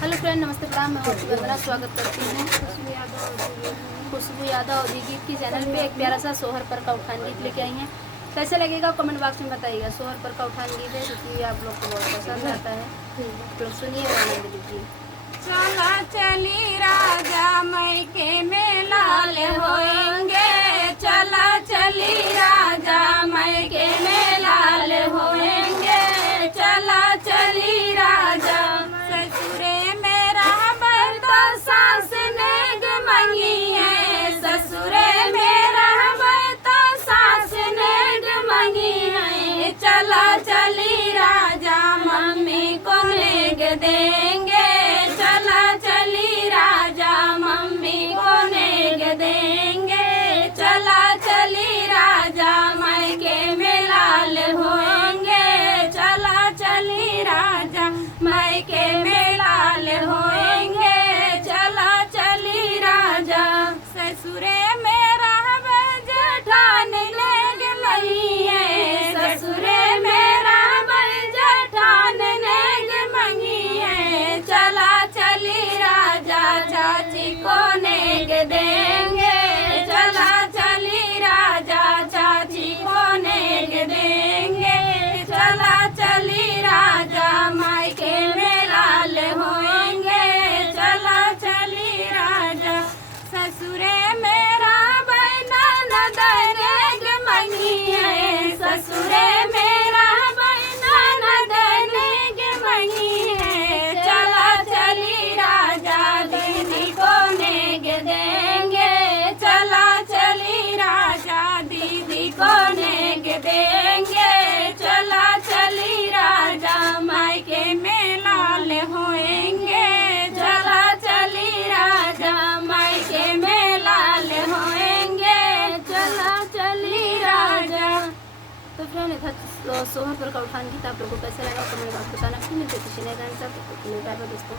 Hello friend, नमस्ते, प्रणाम। मैं आपकी वंदना स्वागत करती हूँ खुशबू यादव और गीत की चैनल पे एक प्यारा सा सोहर पर का उठान गीत लेके आई हैं। कैसे लगेगा कमेंट बॉक्स में बताइएगा। सोहर पर का उठान गीत है, क्योंकि आप लोग को बहुत पसंद आता है। तो सुनिए और आनंद लीजिए। चला चली राजा मैके में लाल होएंगे, चला चली राजा मैके में लाल होएंगे, चला चली राजा। ससुरे में रहबर तो सास नेग मंगी है, ससुरे में रहबर तो सास नेग मंगी है। चला चली राजा मम्मी को नेग देंगे, चला चली राजा मम्मी को नेग देंगे, चला चली राजा मैके में लाल होएंगे, चला चली राजा मैके में लाल होएंगे, चला चली राजा। ससुरे में रहबे जेठान नेग मंगी है, ससुरे में रहबे जेठान नेग मंगी है। चला चली राजा चाची को नेग देंगे, चला चली राजा चाची को नेग देंगे, चला चली राजा मायके में लाल होएंगे, चला चली राजा। ससुरे मेरा बहना नदनेग मंगी है, ससुरे मेरा बहना नदनेग मंगी है। चला चली राजा दीदी को नेग देंगे, चला चली राजा दीदी को नेग देंगे, चला चली राजा मायके में लाल होएंगे, चला चली राजा मायके में लाल होएंगे, चला चली राजा। तो फ्रेंड, था सोहर पर का उठान गीत। आप लोगों को कैसा लगा कमेंट बॉक्स बताना। फिर मिलते किसी नए गाने के साथ। दोस्तों।